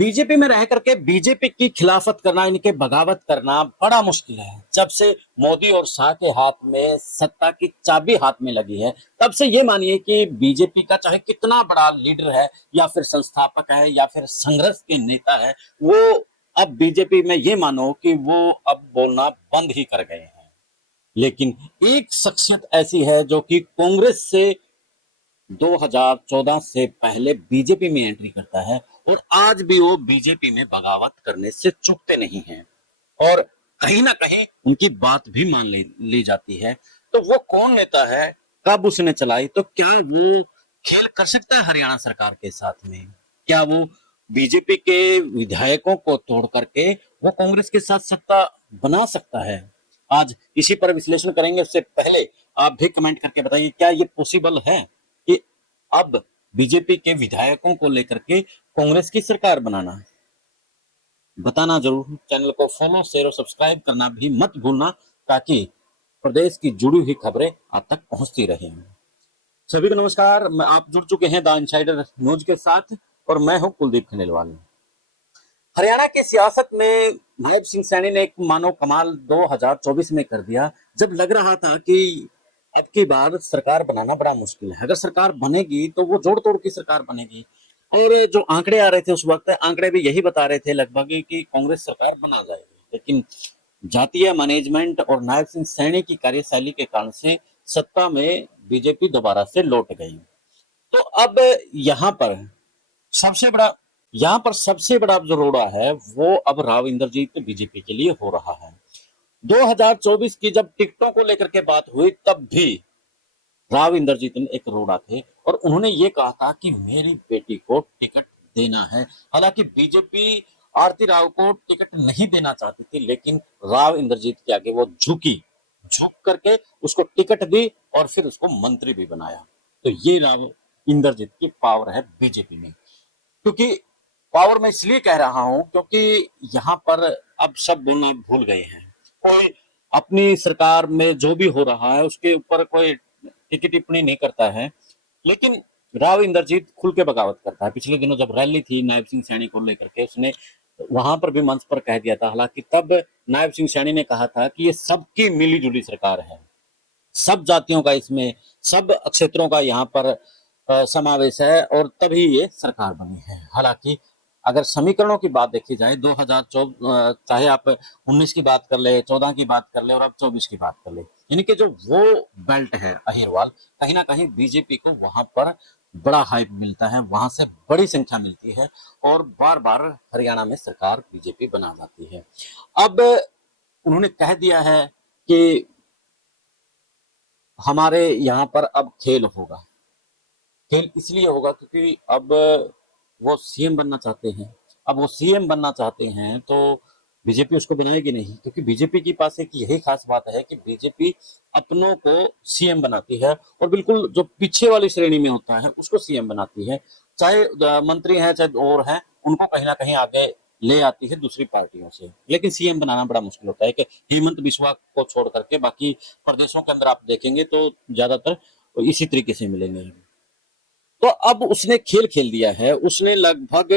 BJP में रह करके बीजेपी की खिलाफत करना, इनके बगावत करना बड़ा मुश्किल है। जब से मोदी और शाह के हाथ में सत्ता की चाबी हाथ में लगी है, तब से ये मानिए कि बीजेपी का चाहे कितना बड़ा लीडर है या फिर संस्थापक है या फिर संघर्ष के नेता है, वो अब बीजेपी में ये मानो कि वो अब बोलना बंद ही कर गए हैं। लेकिन एक शख्सियत ऐसी है जो कि कांग्रेस से 2014 से पहले बीजेपी में एंट्री करता है और आज भी वो बीजेपी में बगावत करने से चूकते नहीं हैं और कहीं ना कहीं उनकी बात भी मान ली जाती है। तो वो कौन नेता है, कब उसने चलाई, तो क्या वो खेल कर सकता है हरियाणा सरकार के साथ में? क्या वो बीजेपी के विधायकों को तोड़ करके वो कांग्रेस के साथ सत्ता बना सकता है? आज इसी पर विश्लेषण करेंगे। उससे पहले आप भी कमेंट करके बताइए, क्या ये पॉसिबल है कि अब बीजेपी के विधायकों को लेकर के कांग्रेस की सरकार बनाना है? बताना जरूर। चैनल को फॉलो, शेयर और सब्सक्राइब करना भी मत भूलना, ताकि प्रदेश की जुड़ी हुई खबरें आप तक पहुंचती रहें। सभी को नमस्कार, आप जुड़ चुके हैं द इनसाइडर न्यूज के साथ और मैं हूं कुलदीप खंडेलवाल। हरियाणा की सियासत में नायब सिंह सैनी ने एक मानो कमाल 2024 में कर दिया, जब लग रहा था कि अब की बार सरकार बनाना बड़ा मुश्किल है। अगर सरकार बनेगी तो वो जोड़ तोड़ की सरकार बनेगी। और जो आंकड़े आ रहे थे उस वक्त, आंकड़े भी यही बता रहे थे लगभग कि कांग्रेस सरकार बना जाएगी। लेकिन जातीय मैनेजमेंट और नायब सिंह सैनी की कार्यशैली के कारण से सत्ता में बीजेपी दोबारा से लौट गई। तो अब यहाँ पर सबसे बड़ा सबसे बड़ा जो रोड़ा है वो अब राव इंद्रजीत बीजेपी के लिए हो रहा है। 2024 की जब टिकटों को लेकर के बात हुई, तब भी राव इंद्रजीत एक रोड़ा थे और उन्होंने ये कहा था कि मेरी बेटी को टिकट देना है। हालांकि बीजेपी आरती राव को टिकट नहीं देना चाहती थी, लेकिन राव इंद्रजीत के आगे वो झुक करके उसको टिकट दी और फिर उसको मंत्री भी बनाया। तो ये राव इंद्रजीत की पावर है बीजेपी में। क्योंकि पावर मैं इसलिए कह रहा हूं क्योंकि यहाँ पर अब सब बोलना भूल गए हैं। कोई अपनी सरकार में जो भी हो रहा है उसके ऊपर कोई टिप्पणी टिप्पणी नहीं करता है, लेकिन राव इंद्रजीत खुल के बगावत करता है। पिछले दिनों जब रैली थी नायब सिंह सैनी को लेकर के, उसने वहां पर भी मंच पर कह दिया था। हालांकि तब नायब सिंह सैनी ने कहा था कि ये सबकी मिली जुली सरकार है, सब जातियों का इसमें, सब क्षेत्रों का यहाँ पर समावेश है और तभी ये सरकार बनी है। हालांकि अगर समीकरणों की बात देखी जाए 2014, चाहे आप 19 की बात कर ले, 14 की बात कर ले और अब 24 की बात कर ले, यानी कि जो वो बेल्ट है अहिरवाल, कहीं ना कहीं बीजेपी को वहां पर बड़ा हाइप मिलता है, वहां से बड़ी संख्या मिलती है और बार बार हरियाणा में सरकार बीजेपी बना जाती है। अब उन्होंने कह दिया है कि हमारे यहाँ पर अब खेल होगा। खेल इसलिए होगा क्योंकि अब वो सीएम बनना चाहते हैं। अब वो सीएम बनना चाहते हैं तो बीजेपी उसको बनाएगी नहीं, क्योंकि बीजेपी के पास एक यही खास बात है कि बीजेपी अपनों को सीएम बनाती है और बिल्कुल जो पीछे वाली श्रेणी में होता है उसको सीएम बनाती है। चाहे मंत्री हैं चाहे और हैं, उनको कहीं ना कहीं आगे ले आती है दूसरी पार्टियों से। लेकिन सीएम बनाना बड़ा मुश्किल होता है कि हेमंत बिस्वा को छोड़ करके बाकी प्रदेशों के अंदर आप देखेंगे तो ज्यादातर इसी तरीके से मिलेंगे। तो अब उसने खेल खेल दिया है, उसने लगभग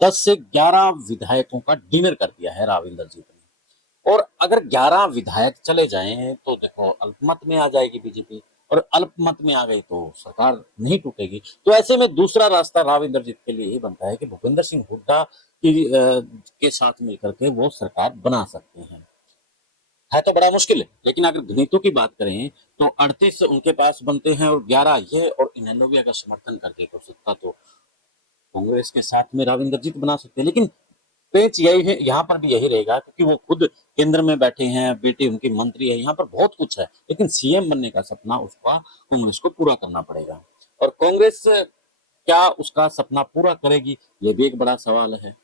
10 से 11 विधायकों का डिनर कर दिया है राव इंद्रजीत ने। और अगर 11 विधायक चले जाएं तो देखो अल्पमत में आ जाएगी बीजेपी, और अल्पमत में आ गई तो सरकार नहीं टूटेगी। तो ऐसे में दूसरा रास्ता राव इंद्रजीत के लिए ही बनता है कि भूपेंद्र सिंह हुड्डा के साथ मिलकर के वो सरकार बना सकते हैं। है तो बड़ा मुश्किल है, लेकिन अगर गणितों की बात करें तो 38 उनके पास बनते हैं और 11 ये, और इनेलो भी अगर समर्थन करते तो सत्ता तो कांग्रेस के साथ में राव इंद्रजीत बना सकते हैं। लेकिन पेच यही है, यहाँ पर भी यही रहेगा क्योंकि वो खुद केंद्र में बैठे हैं, बेटे उनकी मंत्री है, यहाँ पर बहुत कुछ है। लेकिन सीएम बनने का सपना उसका कांग्रेस को पूरा करना पड़ेगा, और कांग्रेस क्या उसका सपना पूरा करेगी, ये भी एक बड़ा सवाल है।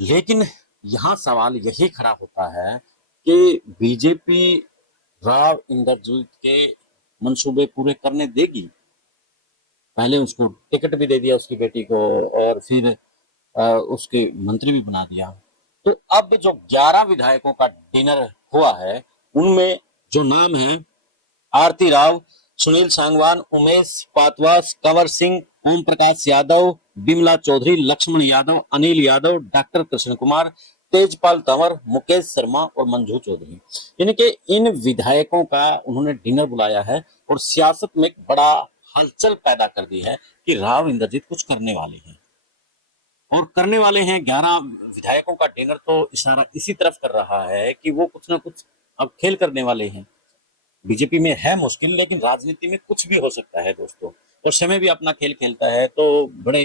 लेकिन यहाँ सवाल यही खड़ा होता है कि बीजेपी राव इंद्रजीत के मंसूबे पूरे करने देगी। पहले उसको टिकट भी दे दिया उसकी बेटी को और फिर उसके मंत्री भी बना दिया। तो अब जो 11 विधायकों का डिनर हुआ है उनमें जो नाम है आरती राव, सुनील सांगवान, उमेश पातवास, कंवर सिंह, ओम प्रकाश यादव, बिमला चौधरी, लक्ष्मण यादव, अनिल यादव, डॉक्टर कृष्ण कुमार, तेजपाल तंवर, मुकेश शर्मा और मंजू चौधरी। यानी कि इन विधायकों का उन्होंने डिनर बुलाया है और सियासत में एक बड़ा हलचल पैदा कर दी है कि राव इंद्रजीत कुछ करने वाले हैं और करने वाले हैं। 11 विधायकों का डिनर तो इशारा इसी तरफ कर रहा है कि वो कुछ ना कुछ अब खेल करने वाले हैं। बीजेपी में है मुश्किल, लेकिन राजनीति में कुछ भी हो सकता है दोस्तों। और समय भी अपना खेल खेलता है तो बड़े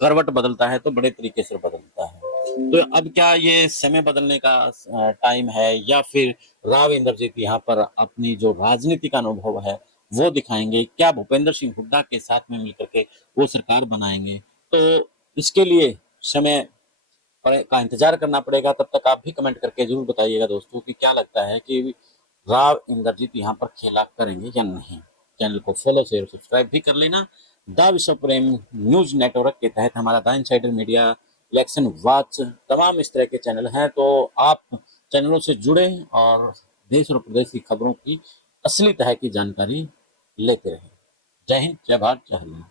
करवट बदलता है तो बड़े तरीके से बदलता है। तो अब क्या ये समय बदलने का टाइम है या फिर राव इंद्रजीत यहाँ पर अपनी जो राजनीति का अनुभव है वो दिखाएंगे? क्या भूपेंद्र सिंह हुड्डा के साथ में मिलकर के वो सरकार बनाएंगे? तो इसके लिए समय का इंतजार करना पड़ेगा। तब तक आप भी कमेंट करके जरूर बताइएगा दोस्तों कि क्या लगता है कि राव इंद्रजीत यहाँ पर खेला करेंगे या नहीं। चैनल को फॉलो शेयर सब्सक्राइब भी कर लेना। द विश्व प्रेम न्यूज नेटवर्क के तहत हमारा the insider media, election watch, तमाम इस तरह के चैनल हैं, तो आप चैनलों से जुड़े और देश और प्रदेश की खबरों की असली तरह की जानकारी लेते रहें। जय हिंद, जय भारत, जय हिंद।